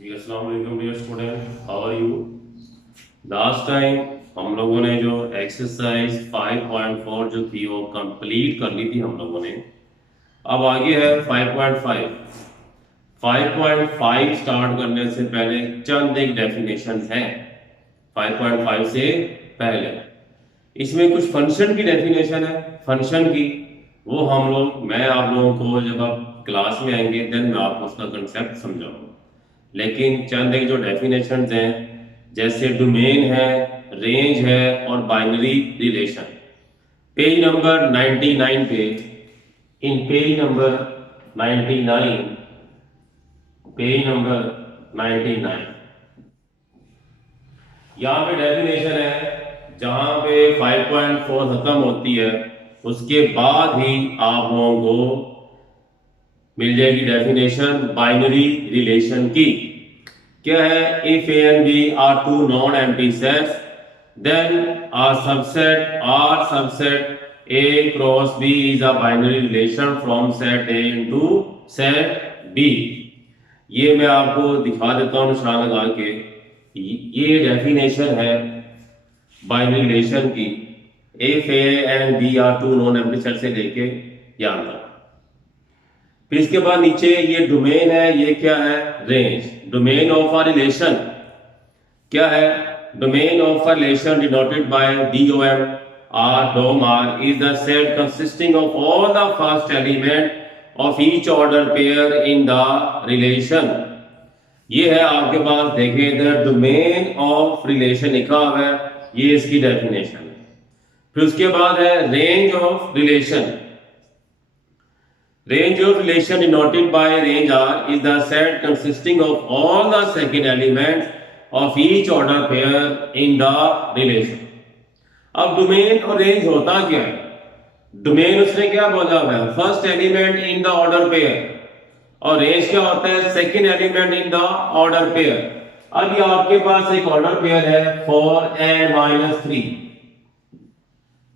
जी अस्सलाम वालेकुम dear student, how are you. Last time हम लोगों ने जो एक्सरसाइज 5.4 जो थी वो कंप्लीट कर ली थी हम लोगों ने। अब आगे है 5.5। 5.5 स्टार्ट करने से पहले चंद एक डेफिनेशन हैं 5.5 से पहले। इसमें कुछ फंक्शन की डेफिनेशन है। फंक्शन की वो हम लोग मैं आप लोगों को जब आप क्लास में आएंगे देन मैं आपको उसका कंसेप्ट समझाऊंगा। लेकिन चंद एक जो डेफिनेशन हैं जैसे डोमेन है, रेंज है और बाइनरी रिलेशन। पेज नंबर 99 पे, इन पेज नंबर 99, पेज नंबर 99 यहाँ पे डेफिनेशन है जहाँ पे 5.4 खत्म होती है उसके बाद ही आप लोगों को मिल जाएगी डेफिनेशन बाइनरी रिलेशन की। क्या है? If A and B are two non empty sets then R subset A cross B is a binary relation from set A into set B. ये मैं आपको दिखा देता हूँ निशान लगा के। ये डेफिनेशन है बाइनरी रिलेशन की। If A and B are two non empty set से लेके यहाँ तक। फिर इसके बाद नीचे ये डोमेन है, ये क्या है? Range. Domain of a relation क्या है? Domain of a relation denoted by DOM or DOM R is the set consisting of all the first element of each order pair in the relation। ये है आपके पास, देखें इधर domain of relation लिखा हुआ है, ये इसकी डेफिनेशन है। फिर उसके बाद है range of relation. Range of relation denoted by range R is the set consisting of all the second elements of each order pair in the relation। अब डोमेन और रेंज होता क्या है? डोमेन उसने क्या बोला हुआ है? First element in the order pair. और रेंज क्या होता है? Second element in the order pair. अब ये आपके पास एक ऑर्डर पेयर है 4n-3।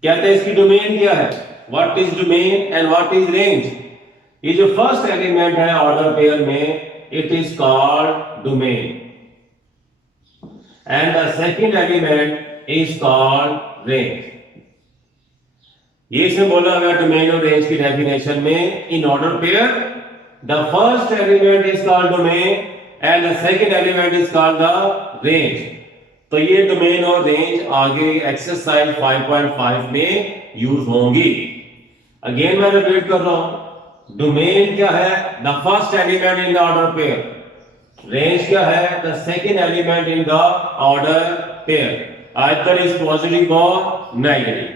कहते हैं इसकी डोमेन क्या है? What is domain and what is range? ये जो फर्स्ट एलिमेंट है ऑर्डर पेयर में it is called domain and the second element is called range. ये इसमें बोला हुआ डोमेन और रेंज की डेफिनेशन में। In order pair the first element is called domain and the second element is called the range. तो ये domain और रेंज आगे एक्सरसाइज 5.5 में यूज होंगी। अगेन मैं रिपीट कर रहा हूं। डोमेन क्या है? The first element in the order pair. Range क्या है? The second element in the order pair. Either is positive और नेगेटिव।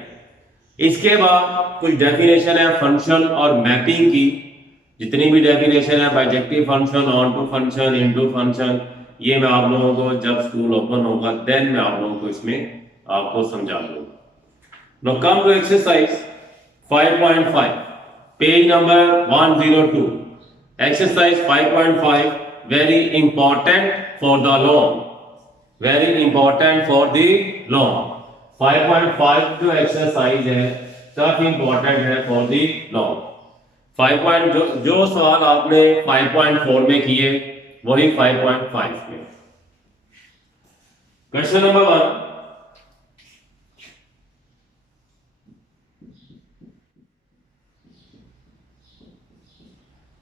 इसके बाद कुछ डेफिनेशन है फंक्शन और मैपिंग की। जितनी भी डेफिनेशन है bijective function, onto function, into function, ये मैं आप लोगों को जब स्कूल ओपन होगा देन मैं आप लोगों को इसमें आपको समझा दूंगा। Now come to exercise 5.5, page number 102। Exercise 5.5 very important for the long, very important for the long. 5.5 जो एक्सरसाइज है काफी इंपॉर्टेंट है फॉर द लॉन्ग। 5. जो सवाल आपने 5.4 में किए वही 5.5 में। क्वेश्चन नंबर 1,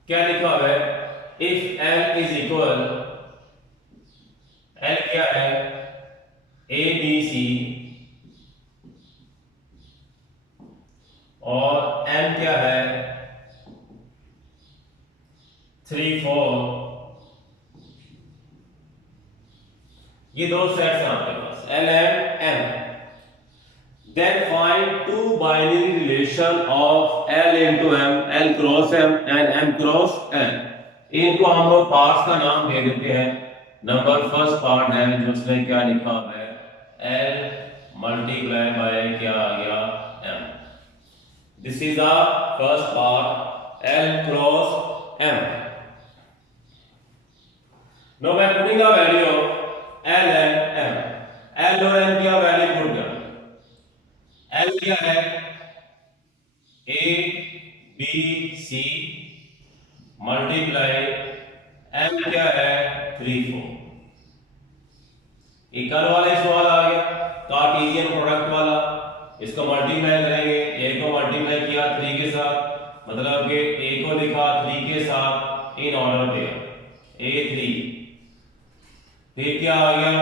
क्या लिखा हुआ है? If L is equal, L क्या है? ABC और एम क्या है? 3-4। ये दो सेट्स हैं आपके पास L and M। Then find two binary relation of L into M, L cross M and M cross L। इनको हम लोग पार्ट्स का नाम दे देते हैं। नंबर फर्स्ट पार्ट है जो उसने क्या लिखा है? L मल्टीप्लाई बाय क्या आ गया? M। This is the first part L cross M। Now by putting the value of L and M, L और M क्या वैल्यू पुट कर? L क्या है? ABC मल्टीप्लाई M क्या है? 3 4। एक कल वाला सवाल आ गया कार्टेशियन प्रोडक्ट वाला, इसको मल्टीप्लाई करेंगे, a को मल्टीप्लाई किया 3 के साथ, मतलब कि a को लिखा 3 के साथ इन ऑर्डर पेयर a3, फिर क्या आ गया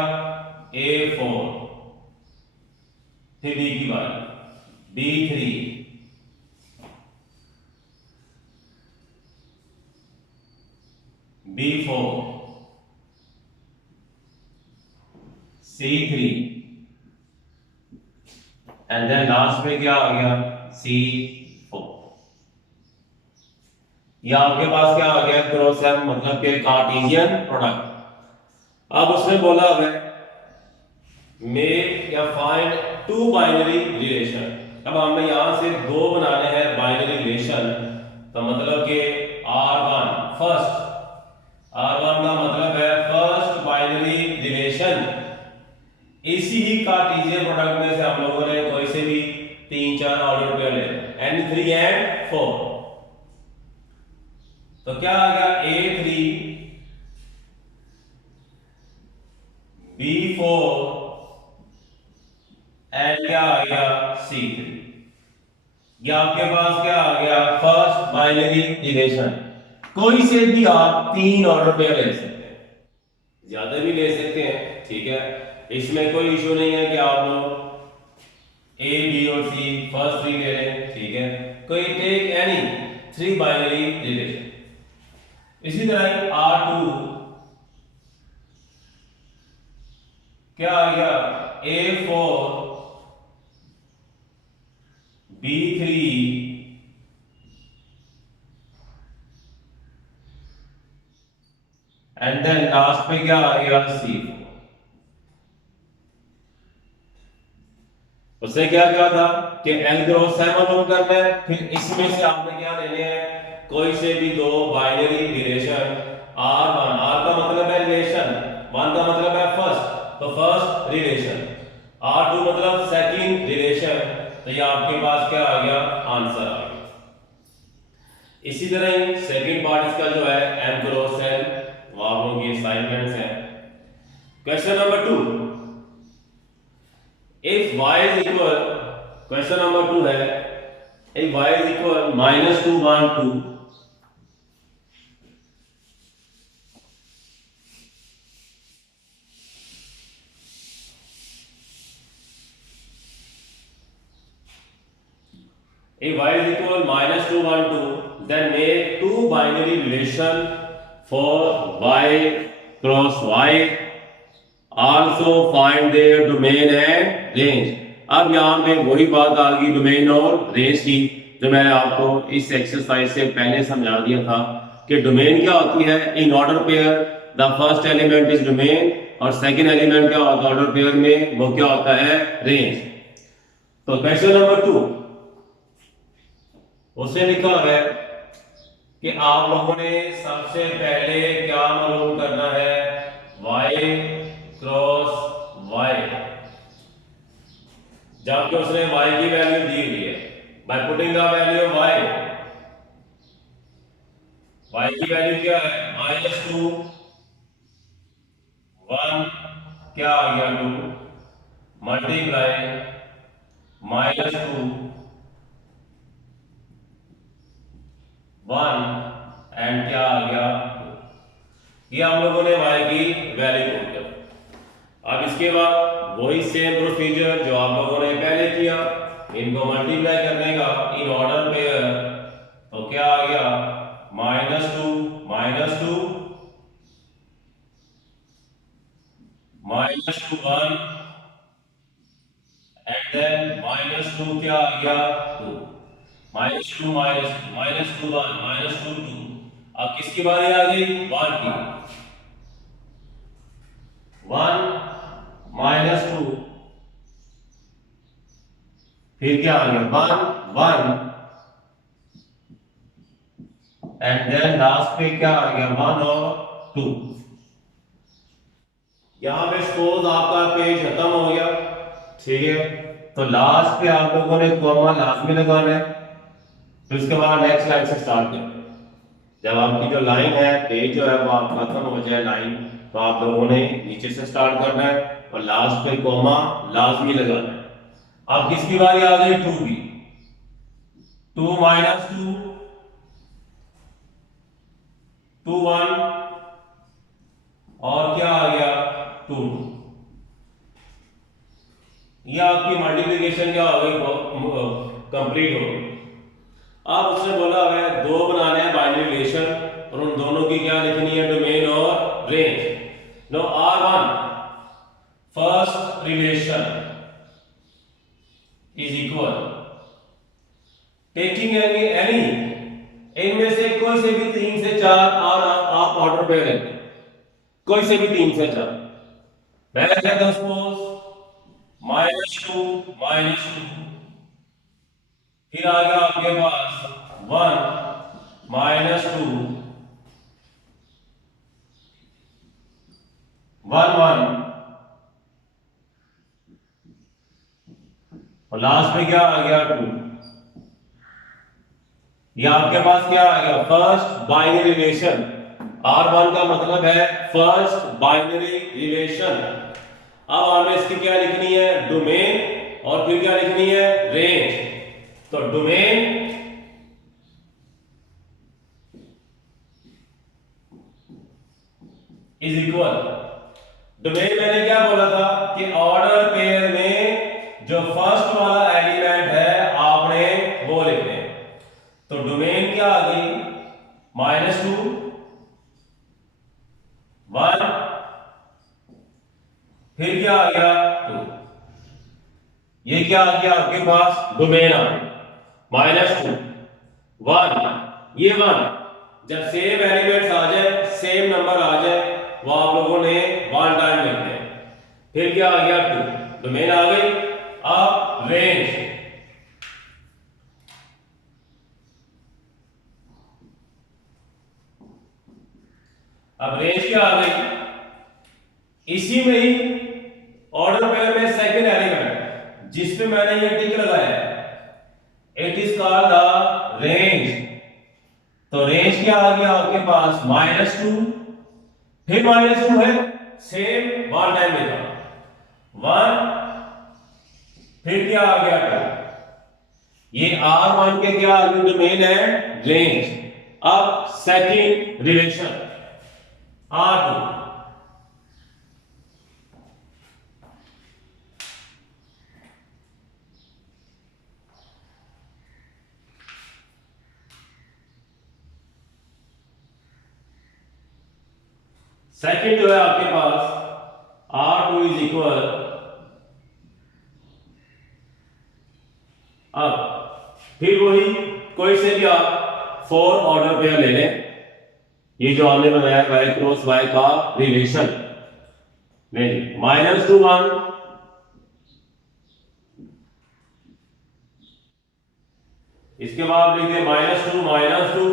a4, फिर b की बारी b3, b4, c3 and then last में क्या आ गया c4। ये आपके पास क्या आ गया क्रॉस एम, मतलब कि कार्टेशियन प्रोडक्ट। अब उसने बोला है मेक या फाइंड टू बाइनरी रिलेशन। अब हमें यहां से दो बनाने हैं बाइनरी रिलेशन, तो मतलब कि R1 फर्स्ट, R1 का मतलब है फर्स्ट बाइनरी रिलेशन। इसी ही कार्टेशियन प्रोडक्ट में से हम लोगों ने कोई से भी 3 4 ऑर्डर पेयर ले N3 एंड 4, तो क्या आ गया A3 B4 एंड क्या आ गया C3। ये आपके पास क्या आ गया फर्स्ट बाइनरी रिलेशन। कोई से भी आप 3 ऑर्डर पेयर ले सकते हैं, ज्यादा भी ले सकते हैं, ठीक है, इसमें कोई इशू नहीं है कि आप लोग A B और C फर्स्ट 3 ले लें, ठीक है, कोई टेक एनी 3 बाइनरी रिलेशन। इसी तरह R2 क्या आ गया A4 B3 and then last में क्या आ गया C4। उसने क्या कहा था कि L क्रॉस M मालूम करना है, फिर इसमें से आपने क्या लेने हैं कोई से भी दो बाइनरी रिलेशन। R1, R का मतलब है रिलेशन, 1 का मतलब है फर्स्ट, तो फर्स्ट रिलेशन, R2 मतलब सेकंड रिलेशन, तो ये आपके पास क्या आ गया आंसर आ गया। इसी तरह ही सेकंड पार्ट इसका जो है M क्रॉस L, वो आप लोगों की असाइनमेंट्स हैं। Question number 2, if y is equal, question number 2 है if y is equal -2 1 2, if y is equal -2 1 2, then make two binary relation for y cross y, also find their domain and range। अब यहाँ पे वही बात आ गई domain और range की, जो मैंने आपको इस एक्सरसाइज से पहले समझा दिया था कि डोमेन क्या होती है in order pair, the first element is domain, और सेकंड एलिमेंट क्या होता है ऑर्डर पेयर में, वो क्या होता है रेंज। तो क्वेश्चन नंबर 2 उसे लिखा है कि आप लोगों ने सबसे पहले क्या मालूम करना है y क्रॉस y, जबकि उसने y की वैल्यू दी हुई है, by putting the value y, y की वैल्यू क्या है -2 1 क्या आ गया 2 मल्टीप्लाई -2 1 एंड क्या आ गया 2। ये हम लोगों ने y की वैल्यू पुट कर। अब इसके बाद वही सेम प्रोसीजर जो आप लोगों ने पहले किया, इनको मल्टीप्लाई करने का इन ऑर्डर पेयर, तो क्या आ गया -2 -2 -2 1 एंड देन -2 क्या आ गया 2 -2 -2 1 -2 2। अब किसकी बारी आ गई 1 की, 1 -2 फिर क्या आ गया 1 1 एंड देन लास्ट पे क्या आ गया 1 और 2। यहां पे सपोज आपका पेज खत्म हो गया, ठीक है, तो लास्ट पे आप लोगों ने कॉमा लास्ट में लगाना है, फिर उसके बाद नेक्स्ट लाइन से स्टार्ट करना है। जब आपकी जो लाइन है पेज जो है वो आप खत्म हो जाए लाइन, तो आप लोगों ने नीचे से स्टार्ट करना है और लास्ट पे कॉमा लाजमी लगाना है। अब किसकी बारी आ गई? 2 की। 2 माइनस 2, 2 1 और क्या आ गया? 2 2। ये आपकी मल्टीप्लिकेशन क्या हो गई? कंप्लीट हो गई। अब उसने बोला है दो बनाने हैं बाइनरी रिलेशन और उन दोनों की क्या लिखनी है? डोमेन और range. No R1 first relation is equal taking any इनमें से कोई से भी 3 से 4 और आप ऑर्डर पे लेंगे, कोई से भी 3 से 4। मैं कहता हूं सपोज -2 -2, फिर आ गया आपके पास 1 -2 1 1 और लास्ट में क्या आ गया? 2। ये आपके पास क्या आ गया? First binary relation. R1 का मतलब है फर्स्ट बाइनरी रिलेशन। अब हमें इसकी क्या लिखनी है? डोमेन और फिर क्या लिखनी है? रेंज। तो डोमेन इज इक्वल, डोमेन मैंने क्या बोला था कि ऑर्डर पेयर में जो फर्स्ट वाला एलिमेंट है आपने वो लिखने हैं। तो डोमेन क्या आ गई? -2 1 फिर क्या आ गया? 2। ये क्या आ गया आपके पास? डोमेन आ गया। -2 1 ये 1 जब सेम एलिमेंट्स आ जाए, सेम नंबर आ जाए, वो आप लोगों ने 1 टाइम लिखने हैं। फिर क्या आ गया? 2। डोमेन आ गई। अब रेंज, अब रेंज क्या आ गई? इसी में ही ऑर्डर पेयर में सेकंड एलिमेंट जिस पे मैंने ये टिक लगाया है, it is called the range. तो रेंज क्या आ गया आपके पास? -2 फिर -2 है, सेम 1 टाइम लेगा 1 फिर क्या आ गया? 2। ये R1 के क्या डोमेन है? रेंज। अब सेकंड रिलेशन R2, सेकंड जो है आपके पास R2 इज इक्वल, अब फिर वही कोई से भी आप 4 ऑर्डर पेयर ले लें। ये जो हमने बनाया y क्रॉस y का रिलेशन, नहीं -2 1 इसके बाद लिखते हैं -2 -2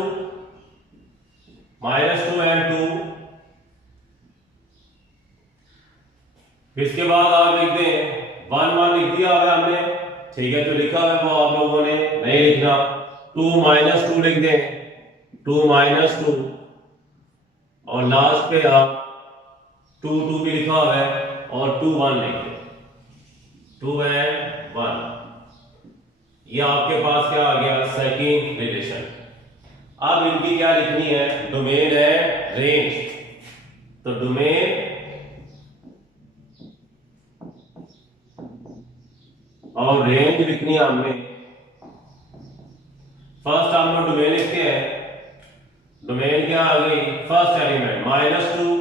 -2 एंड 2। इसके बाद आप लिखते हैं 1 1 लिख दिया है हमने, ठीक है, जो लिखा है वो आप लोगों ने नहीं लिखना। 2 -2 लिख दें, 2 -2 और लास्ट पे आप 2 2 भी लिखा हुआ है और 2 1 लिख दें, 2 एंड 1। ये आपके पास क्या आ गया? Second relation. अब इनकी क्या लिखनी है? डोमेन है रेंज। तो डोमेन और रेंज लिखनी है हमने। फर्स्ट हम लोग डोमेन लिखते हैं, डोमेन क्या आ गई? फर्स्ट एलिमेंट -2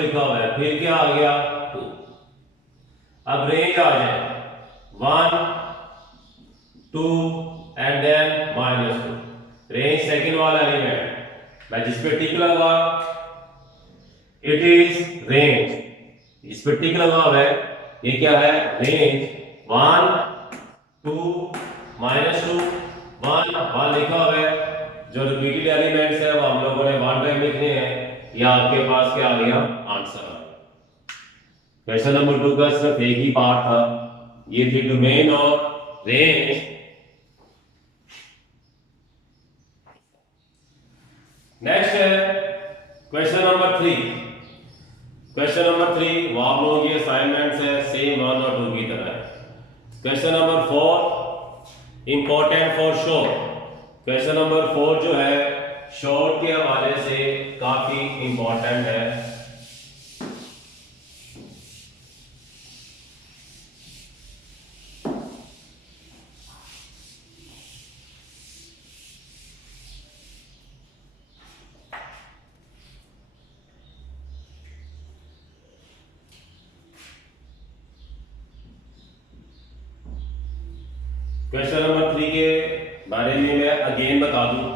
लिखा हुआ है, फिर क्या आ गया? 2। अब रेंज आ जाए 1 2 एंड देन -2। रेंज सेकंड वाला एलिमेंट, मैं जिस पे टिक लगा इट इज रेंज, इस पे टिक लगा हुआ है, ये क्या है? रेंज। 1 2 -2 1 1 लिखा हुआ है, जो रिपीटेड एलिमेंट्स है वो हम लोगों ने 1 टाइम लिखने हैं। ये आपके पास क्या आ गया? आंसर आ गया। क्वेश्चन नंबर 2 का सिर्फ एक ही पार्ट था, ये थी डोमेन और रेंज। नेक्स्ट है क्वेश्चन नंबर 3। क्वेश्चन नंबर 3, वो आप लोगों की असाइनमेंट्स है सेम 1 और 2 की तरह है। Question number 4, important for short. Question number 4 जो है शॉर्ट के हवाले से काफी इंपॉर्टेंट है। क्वेश्चन नंबर 3 के बारे में मैं अगेन बता दूं,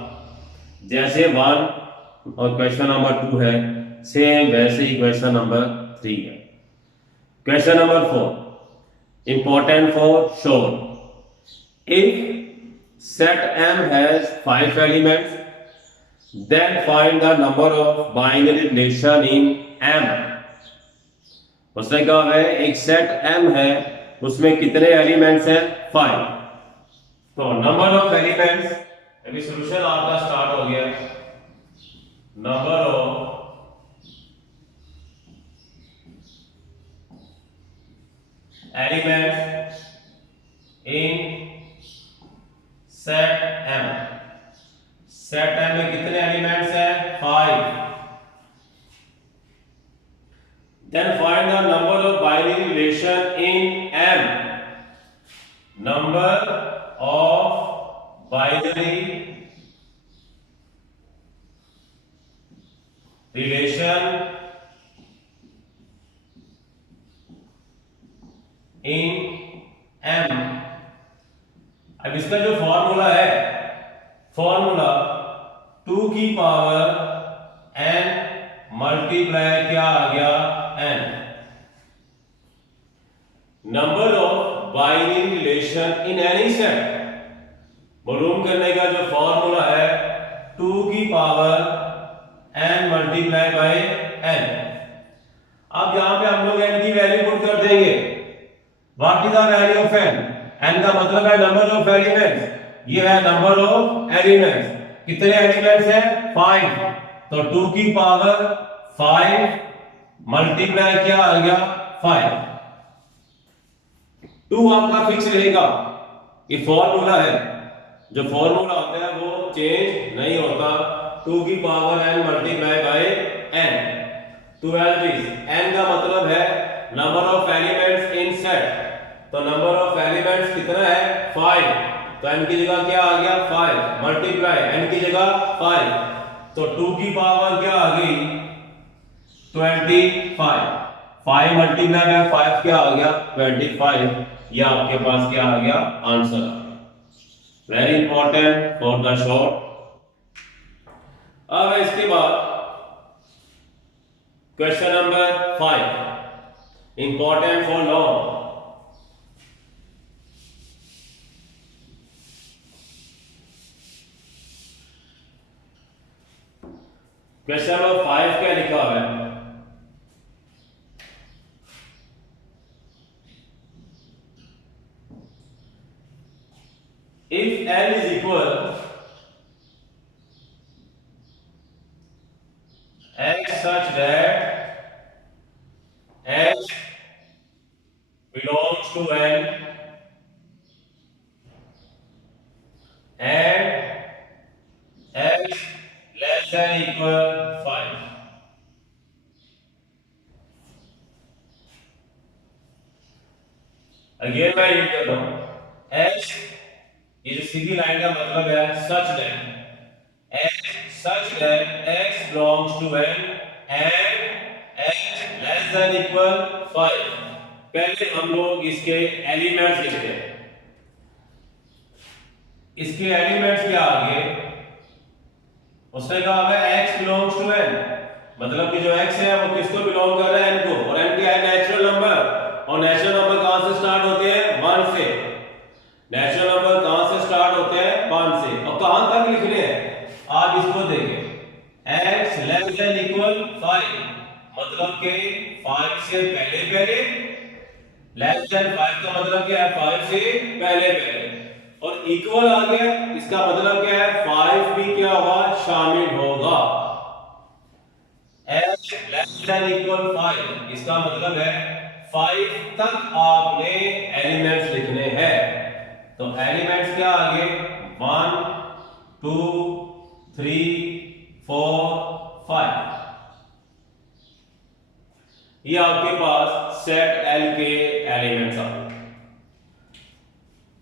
जैसे 1 और क्वेश्चन नंबर 2 है सेम वैसे ही क्वेश्चन नंबर 3 है। Question number 4, important for short. If set M has 5 elements, then find the number of binary relation in M। उसने कहा है एक सेट M है, उसमें कितने एलिमेंट्स हैं? 5। तो नंबर ऑफ एलिमेंट्स, अभी सॉल्यूशन आपका स्टार्ट हो गया। Number of elements in set M। Set M में कितने एलिमेंट्स हैं? 5। Then find the number of binary relation in M। Number of binary relation in M। अब इसका जो फॉर्मूला है, फॉर्मूला 2 की पावर n मल्टीप्लाई क्या आ गया? n। Number of binary relation in any set मालूम करने का जो फॉर्मूला है 2 की power n multiply by n। अब यहां पे हम लोग n की वैल्यू पुट कर देंगे। What is the value of n? n का मतलब है नंबर ऑफ एलिमेंट्स। ये है नंबर ऑफ एलिमेंट्स। कितने एलिमेंट्स हैं? 5। तो 2 की पावर 5 मल्टीप्लाई क्या आ गया? 5। 2 आपका फिक्स रहेगा, ये फॉर्मूला है। जो फॉर्मूला होता है वो चेंज नहीं होता। 2 की power n multiply by n। 12 n का मतलब है number of elements in set. तो नंबर ऑफ एलिमेंट्स कितना है? 5। तो n की जगह क्या आ गया? 5 मल्टीप्लाई n की जगह 5। तो 2 की पावर क्या आ गई? 25। 5 मल्टीप्लाई बाय 5 क्या आ गया? 25। ये आपके पास क्या आ गया? आंसर आ गया। Very important for the short. अब इसके बाद question number 5, important for long. Question number 5 क्या लिखा है? If L is equal x such that x belongs to N and x less than equal 5। Again मैं रीड कर रहा हूं। x, ये जो सीधी लाइन का मतलब है such that x belongs to N and x less than equal 5। पहले हम लोग इसके एलिमेंट्स लिखते हैं। इसके एलिमेंट्स के आगे उसने कहा है x belongs to N, मतलब कि जो x है वो किसको बिलोंग कर रहा है? n को। और n क्या है? Natural number. और नेचुरल नंबर कहां से स्टार्ट होते हैं? 1 से। नेचुरल नंबर कहां से स्टार्ट होते हैं? 1 से। और कहां तक लिखने हैं? आप इसको देखें, x लेस देन इक्वल 5, मतलब कि 5 से पहले पहले। लेस देन 5 का मतलब क्या है? 5 से पहले पहले। और इक्वल आ गया, इसका मतलब क्या है? 5 भी क्या होगा? शामिल होगा। x लेस इक्वल 5, इसका मतलब है 5 तक आपने एलिमेंट्स लिखने हैं। तो एलिमेंट्स क्या आगे 1 2 3 4 5, ये आपके पास सेट एल के एलिमेंट्स आ गए।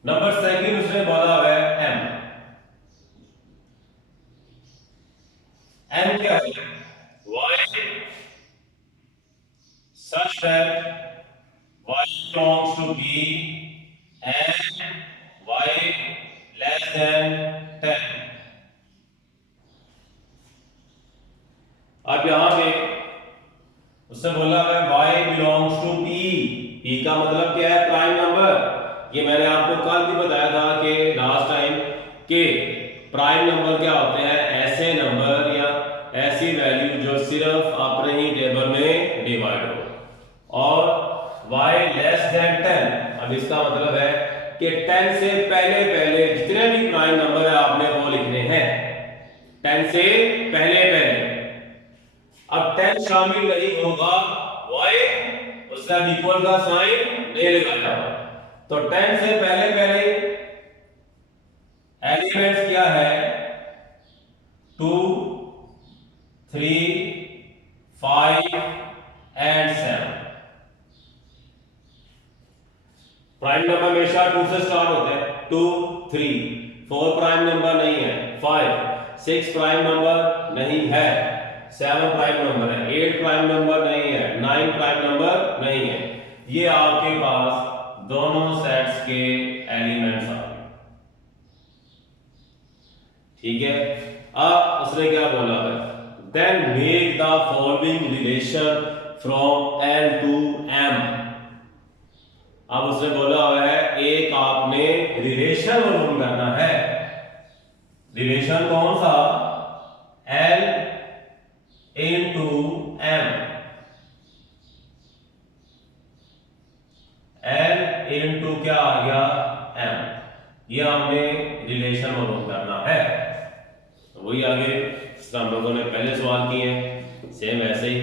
नंबर सेकंड उसने बोला है एम। एम क्या है? Y such that y belongs to b and y less than 10। अब यहां पे उसने बोला है y belongs to p। p का मतलब क्या है? Prime number. ये मैंने आपको कल भी बताया था कि लास्ट टाइम के प्राइम नंबर क्या होते हैं? ऐसे नंबर या ऐसी वैल्यू जो सिर्फ अपने ही टेबल में डिवाइड हो। और y लेस देन 10, अब इसका मतलब है कि 10 से पहले पहले जितने भी प्राइम नंबर है आपने वो लिखने हैं 10 से पहले पहले। अब 10 शामिल नहीं होगा y, उसका इक्वल का साइन नहीं लगाया। तो 10 से पहले पहले एलिमेंट्स क्या है? 2 3 5 एंड 7। प्राइम नंबर हमेशा 2 से स्टार्ट होते हैं। 2 3 4 प्राइम नंबर नहीं है, 5 6 प्राइम नंबर नहीं है, 7 प्राइम नंबर है, 8 प्राइम नंबर नहीं है, 9 प्राइम नंबर नहीं है। ये आपके पास दोनों सेट्स के एलिमेंट्स आ गए। ठीक है। अब उसने क्या बोला है? Then make the following relation from L to M. अब उसने बोला हुआ है एक आपने रिलेशन फॉर्म करना है। रिलेशन कौन सा? L into M। L into क्या आ गया? M। ये हमने रिलेशन फॉर्म करना है। तो वही आगे हम लोगों ने पहले सवाल किए हैं, सेम ऐसे ही।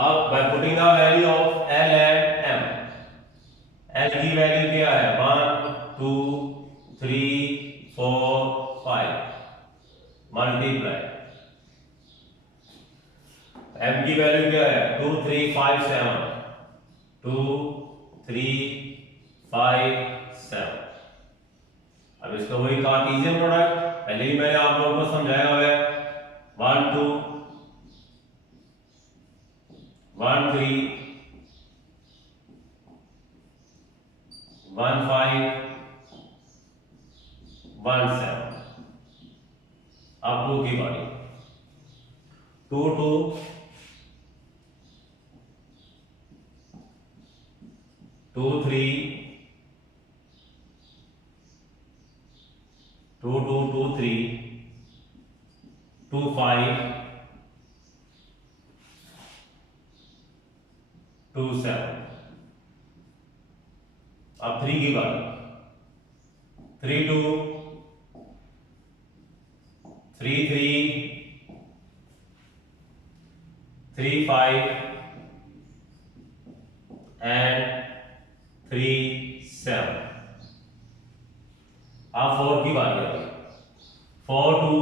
अब by putting the value of L and M, L की वैल्यू क्या है? 1 2 3 4 5 मल्टीप्लाई। एम की वैल्यू क्या है? 2 3 5 7 2 3 5 7। अब इसका वही कार्टेशियन प्रोडक्ट पहले ही मैंने आप लोगों को समझाया हुआ है। 1 2 1 3 1 5 1 7। अब 2 की बारी। 2 2 2 3 2 2 2 3 2 5 2 7। अब 3 की बारी। 3 2 3 3 3 5 and 3 7। अब 4 की बारी है। 4 2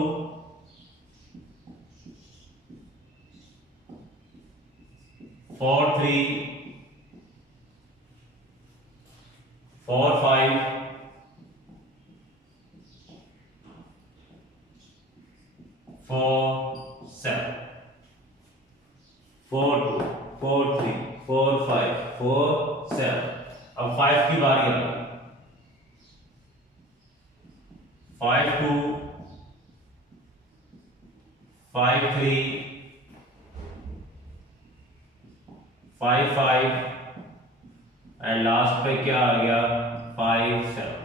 4 3 4 5 4 7। 4 2 4 3 4 5 4 7। अब 5 की बारी है। 5 2 5 3 5 5 एंड लास्ट पे क्या आ गया? 5 7।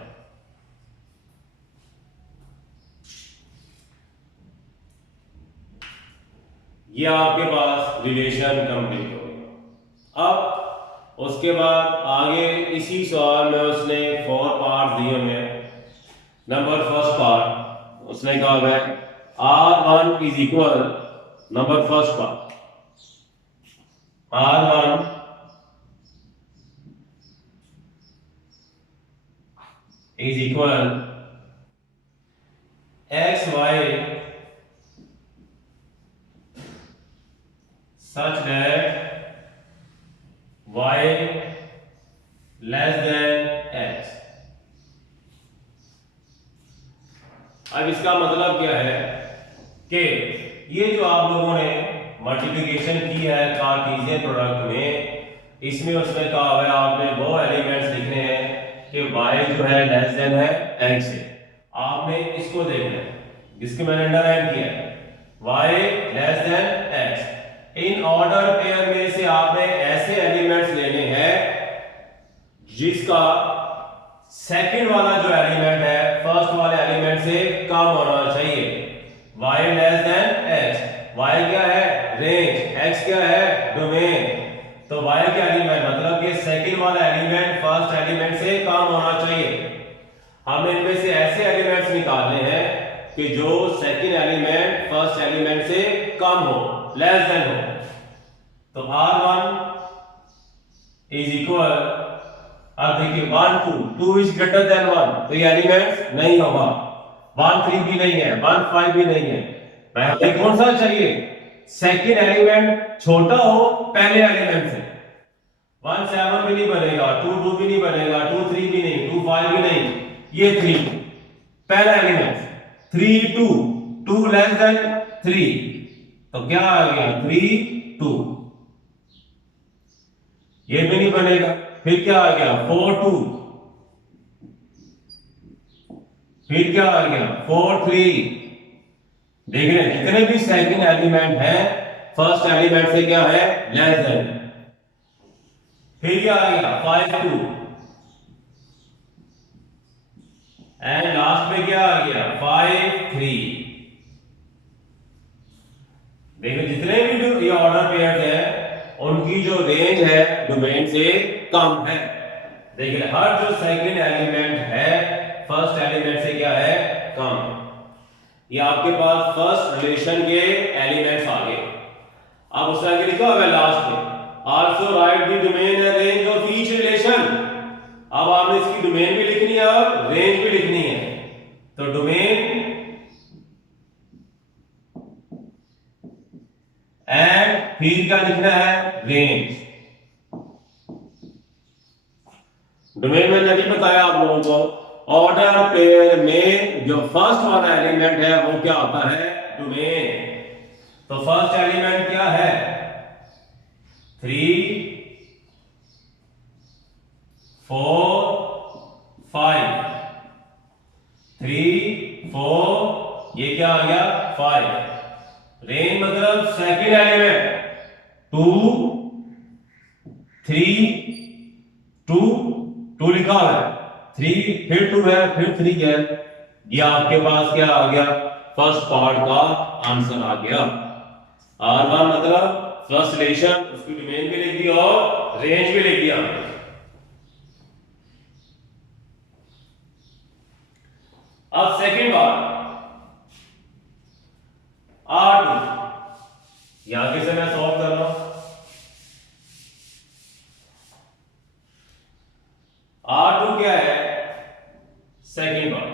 ये आपके पास रिलेशन कंप्लीट हो गया। अब उसके बाद आगे इसी सवाल में उसने 4 पार्ट दिए हुए हैं। नंबर फर्स्ट पार्ट उसने कहा है R1 is equal, number first part R1 is equal XY such that Y less than X। अब इसका मतलब क्या है कि ये जो आप लोगों ने मल्टीप्लिकेशन की है कार्टेशियन प्रोडक्ट में, इसमें उसमें कहा हुआ है आपने वो एलिमेंट्स लिखने हैं कि y जो है लेस देन है x से। आपने इसको देखना है जिसके मैंने अंडरलाइन किया है, y less than x। In order pair में से आपने ऐसे एलिमेंट्स लेने हैं जिसका सेकंड वाला जो एलिमेंट है फर्स्ट वाले एलिमेंट से कम होना चाहिए। y less than x, y क्या है रेंज, x क्या है डोमेन। तो y के एलिमेंट मतलब कि सेकंड वाला एलिमेंट फर्स्ट एलिमेंट से कम होना चाहिए। हमें इनमें से ऐसे एलिमेंट्स निकालने हैं कि जो सेकंड एलिमेंट फर्स्ट एलिमेंट से कम हो, लेस देन हो। तो R1 इज इक्वल, अब देखिए 1 2 इज ग्रेटर देन 1, तो ये एलिमेंट नहीं होगा। 1 3 भी नहीं है, 1 5 भी नहीं है। हमें कौन सा चाहिए, सेकंड एलिमेंट छोटा हो पहले एलिमेंट से। 1 7 भी नहीं बनेगा, 2 2 भी नहीं बनेगा, 2 3 भी नहीं, 2 5 भी नहीं, ये 3 पहला एलिमेंट। 3 2 2 लेस देन 3, तो क्या आ गया 3 2, ये भी नहीं बनेगा। फिर क्या आ गया 4 2, फिर क्या आ गया 4 3। देख रहे हैं जितने भी सेकंड एलिमेंट है फर्स्ट एलिमेंट से क्या है लेस देन। फिर क्या आ गया 5 2, एंड लास्ट में क्या आ गया 5 3। देखिए जितने भी ये ऑर्डर पेयर्स है उनकी जो रेंज है डोमेन से कम है। देखिए हर जो सेकंड एलिमेंट है फर्स्ट एलिमेंट से क्या है कम। ये आपके पास फर्स्ट रिलेशन के एलिमेंट्स आ गए। अब उसका आगे लिखा हुआ है लास्ट में, also right the domain and range of each relation. अब आपने इसकी डोमेन भी लिखनी है और रेंज भी लिखनी है। तो डोमेन एंड फिर क्या लिखना है रेंज। डोमेन मैंने अभी बताया आप लोगों को, ऑर्डर पेयर में जो फर्स्ट वाला एलिमेंट है वो क्या होता है डोमेन। तो फर्स्ट एलिमेंट क्या है 3 4 5, 3 4, ये क्या आ गया 5। रेंज मतलब सेकंड एलिमेंट 2 3 2 2 लिखा हुआ है, 3 फिर 2 है, फिर 3 है। ये आपके पास क्या आ गया फर्स्ट पार्ट का आंसर आ गया। R1 मतलब फर्स्ट रिलेशन, उसकी डोमेन भी लिख दी और रेंज भी लिख दिया। अब सेकंड बार R2, यहां कैसे मैं सॉल्व कर रहा हूं। R2 क्या है second bar,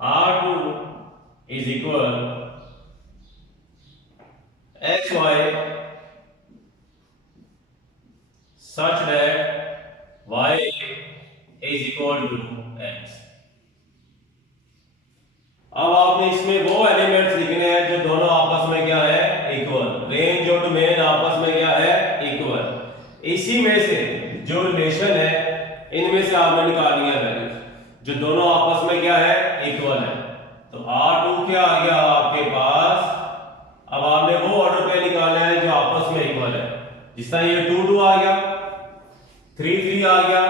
R2 is equal XY such that Y is equal to X। अब आपने इसमें वो एलिमेंट्स लिखने हैं जो दोनों आपस में क्या है इक्वल, रेंज और डोमेन आपस में क्या है इक्वल। इसी में से जो रिलेशन है इनमें से आपने निकालनी है वैल्यूज जो दोनों आपस में क्या है इक्वल है। तो R2 क्या आ गया आपके पास। अब आपने वो ऑर्डर पे निकालना है जो आपस में इक्वल है। जिस तरह ये 2 2 आ गया, 3 3 आ गया,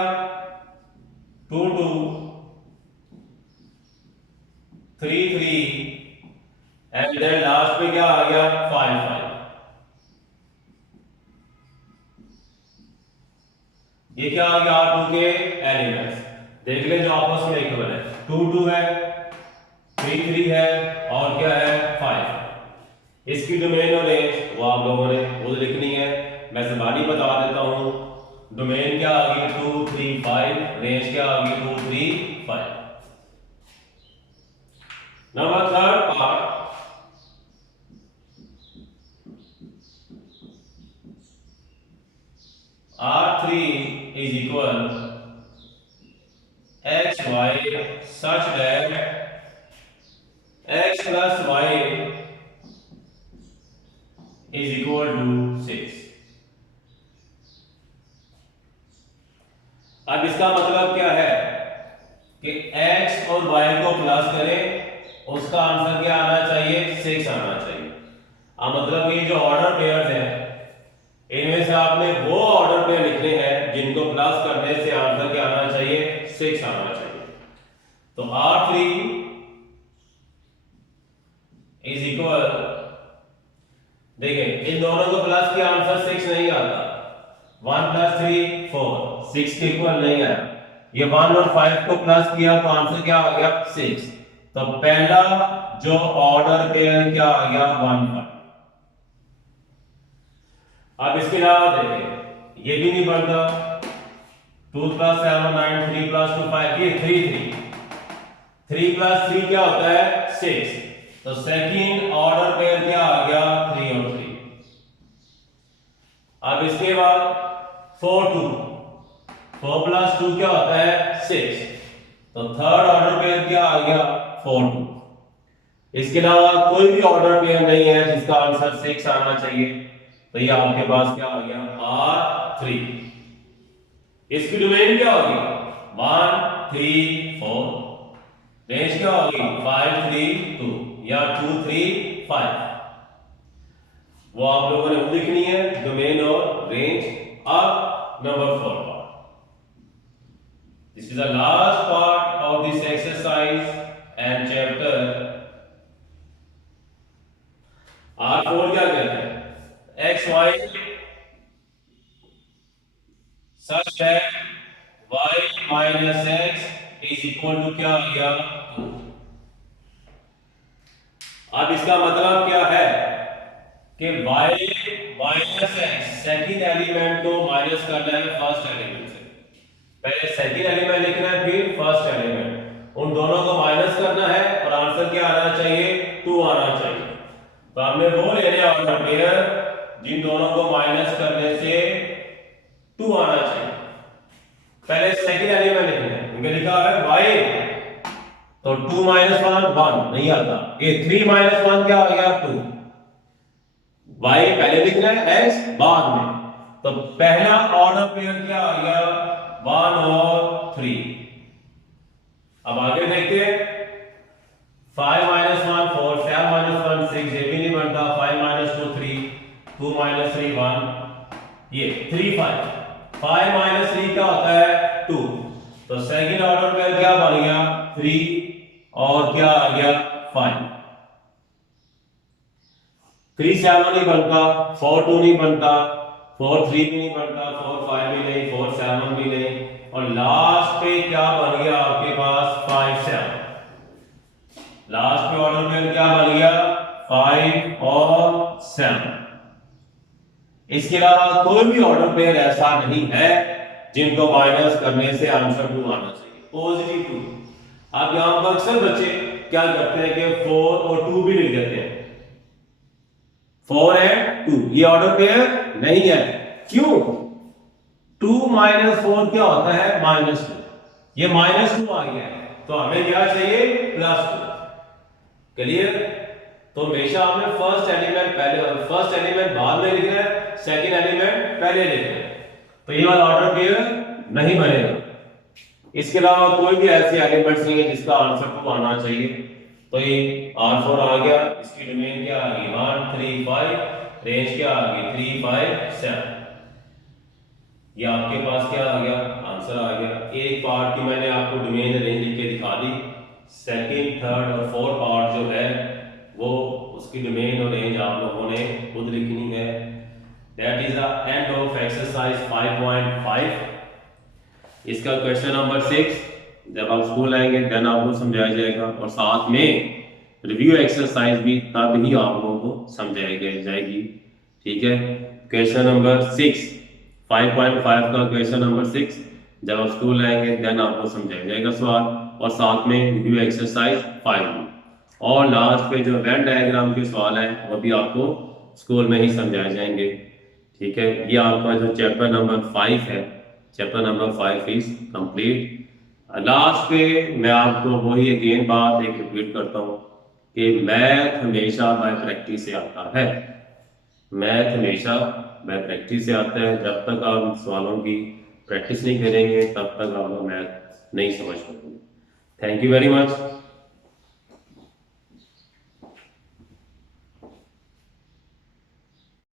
2 2 3 3, एंड देन लास्ट में क्या आ गया 5 5। ये क्या आ गया R2 के एलिमेंट्स। देख ले जो आपस में इक्वल है, 2 2 है, 3 3 है और क्या है 5। इसकी डोमेन और रेंज वो आप लोगों ने खुद लिखनी है, मैं ज़बानी बता देता हूँ। डोमेन क्या आ गई 2 3 5, रेंज क्या आ गई 2 3 5। Number third part, R3 is equal x y such that x plus y is equal to 6। अब इसका मतलब क्या है कि x और y को प्लस करें, उसका आंसर क्या आना चाहिए 6 आना चाहिए। अब मतलब ये जो ऑर्डर पेयर्स हैं इनमें से आपने वो ऑर्डर पेयर लिखने हैं जिनको प्लस करने से आंसर क्या आना चाहिए 6 आना चाहिए। तो R3 इज इक्वल, देखिए इन दोनों को प्लस किया आंसर 6 नहीं आता, 1 + 3 4, 6 के इक्वल नहीं आया। ये 1 और 5 को प्लस किया तो आंसर क्या आ गया 6। तो पहला जो ऑर्डर पेयर क्या आ गया 1 5। अब इसके अलावा देखें ये भी नहीं बनता, 2 + 7 9, 3 + 2 5, ये 3 3 + 3 क्या होता है 6। तो सेकंड ऑर्डर पेयर क्या आ गया 3 और 3। अब इसके बाद 4 2, 4 + 2 क्या होता है 6। तो थर्ड ऑर्डर पेयर क्या आ गया 4 2। इसके अलावा कोई भी ऑर्डर पेयर नहीं है जिसका आंसर 6 आना चाहिए, तो ये आपके पास क्या आ गया R3। इसकी डोमेन क्या होगी 1 3 4, रेंज क्या होगी 5 3 2 या 2 3 5, वो आप लोगों ने लिखनी है डोमेन और रेंज। अब number 4 part, this is the last part of this exercise and chapter. R4 क्या कहते हैं x y such that y minus x is equal to क्या आ गया 2। अब इसका मतलब क्या है कि y minus x second element को माइनस करना है फर्स्ट एलिमेंट से। पहले सेकंड एलिमेंट लिखना है फिर फर्स्ट एलिमेंट, उन दोनों को माइनस करना है और आंसर क्या आना चाहिए 2 आना चाहिए। तो हमने वो लेने ऑर्डर पेयर जिन दोनों को माइनस करने से 2 आना चाहिए। पहले सेकंड एलिमेंट लिखना है, इनमें लिखा है y, तो 2 - 1 1 नहीं आता, ये 3 - 1 क्या आ गया 2। y पहले लिखना है x बाद में, तो पहला ऑर्डर पेयर क्या आ गया 1 और 3। अब आगे देखते हैं 5 - 1 4, 7 - 1 6, ये भी नहीं बनता, 5 - 2 3, 2 - 3 1, ये 3 5, 5 - 3 क्या होता है 2। तो सेकंड ऑर्डर पेयर क्या बन गया 3 और क्या आ गया 5। 3 7 नहीं बनता, 4 2 नहीं बनता, 4 3 भी नहीं बनता, 4 5 भी नहीं, 4 7 भी नहीं, और लास्ट पे क्या बन गया आपके पास 5 7। लास्ट पे ऑर्डर पेयर क्या बन गया 5 और 7। इसके अलावा कोई भी ऑर्डर पेयर ऐसा नहीं है जिनको माइनस करने से आंसर 2 आना चाहिए, पॉजिटिव 2। अब यहां पर अक्सर बच्चे क्या करते हैं कि 4 और 2 भी लिख देते हैं, 4 and 2, ये ऑर्डर पेयर नहीं है। क्यों 2 - 4 क्या होता है -2, ये -2 आ गया है, तो हमें क्या चाहिए +2। क्लियर। तो हमेशा हमें फर्स्ट एलिमेंट पहले, फर्स्ट एलिमेंट बाद में लिखना है, सेकंड एलिमेंट पहले लिखना है, तो ये वाला ऑर्डर पेयर नहीं बनेगा। इसके अलावा कोई भी ऐसे एलिमेंट्स नहीं है जिसका आंसर 2 आना चाहिए। तो ये R4 आ गया, इसकी डोमेन क्या आ गई 1 3 5, रेंज क्या आ गई 3 5 7। ये आपके पास क्या आ गया आंसर आ गया। एक पार्ट की मैंने आपको डोमेन रेंज लिख के दिखा दी, सेकंड थर्ड और फोर्थ पार्ट जो है वो उसकी डोमेन और रेंज आप लोगों ने खुद लिखनी है। That is the end of exercise 5.5। इसका क्वेश्चन नंबर 6 जब आप स्कूल आएंगे देन आपको समझाया जाएगा, और साथ में रिव्यू एक्सरसाइज भी तब ही आप लोगों को समझाई जाएगी। ठीक है, क्वेश्चन नंबर 6, 5.5 का क्वेश्चन नंबर 6 जब आप स्कूल आएंगे देन आपको समझाया जाएगा सवाल, और साथ में रिव्यू एक्सरसाइज 5 भी, और लास्ट पे जो वेन डायग्राम के सवाल हैं वो भी आपको स्कूल में ही समझाए जाएंगे। ठीक है, ये आपका जो चैप्टर नंबर 5 है, chapter number 5 is complete. Last पे मैं आपको वही अगेन बात एक रिपीट करता हूँ कि मैथ हमेशा बाय प्रैक्टिस से आता है, मैथ हमेशा बाय प्रैक्टिस से आता है। जब तक आप सवालों की प्रैक्टिस नहीं करेंगे तब तक आप लोग मैथ नहीं समझ पाएंगे। Thank you very much.